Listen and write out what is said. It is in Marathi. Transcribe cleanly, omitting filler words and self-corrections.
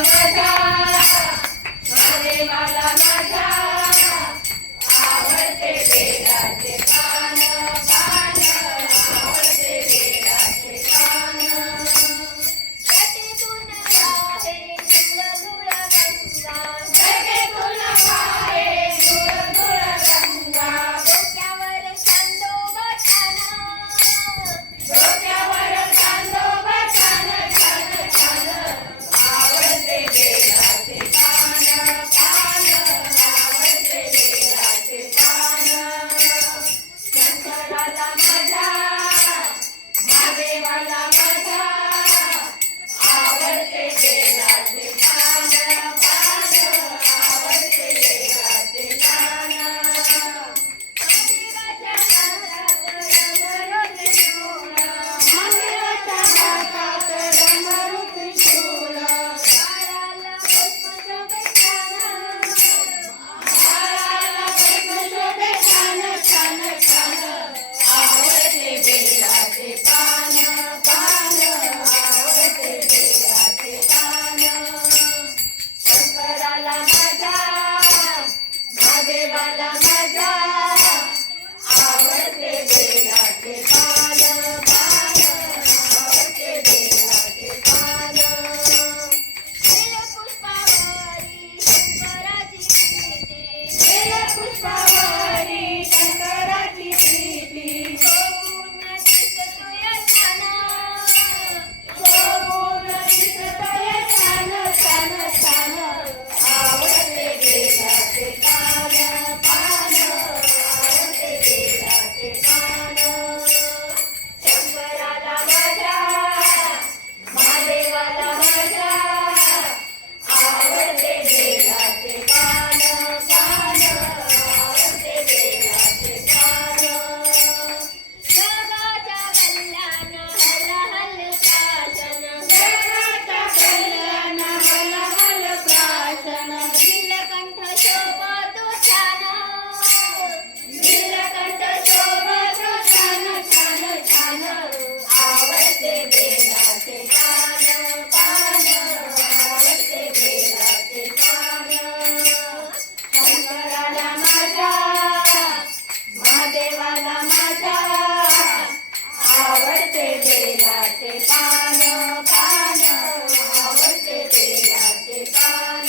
माझ्या महादेवाला माझ्या आवडते बेलाचे पान पान आवडते बेलाचे पान जटेतून वाहे धुळ गंगा जटेतून वाहे धुळ गंगा डोक्यावर चांदोबा छान डोक्यावर चांदोबा छान छान छान आवडते बेलाचे पान पान आवडते बेलाचे पान शंकराला माझ्या महादेवाला माझ्या आवडते बेलाचे पान पान आवडते बेलाचे पान मंदिराच्या हातात डमरू त्रिशूळ मंदिराच्या हातात डमरू त्रिशूल छान छान छान आवडते बेलाचे पान पान आवडते बेलाचे पान शंकराला माझ्या महादेवाला माझ्या आवडते बेलाचे पान पान आवडते बेलाचे पान पुष्पावरी शंकराची प्रीती बेलपुष्पावरी शंकराची प्रीती पूर्ण दिसतोय छान पूर्ण दिसतोय छान छान छान आवडते बेलाचे पान पान आवडते बेलाचे पान शंकराला माझ्या महादेवाला माझ्या आवडते बेलाचे पान पान आवडते बेलाचे पान जगाच्या कल्याण हल हल शासन जगाच्या कल्याण हल हल प्राशन नीलकंठ शोभतो छान नीलकंठ शोभतो छान छान छान आवडते बेलाचे पान पान आवडते बेलाचे पान शंकराला माझ्या महादेवाला माझ्या आवडते बेलाचे पान पान आवडते बेलाचे पान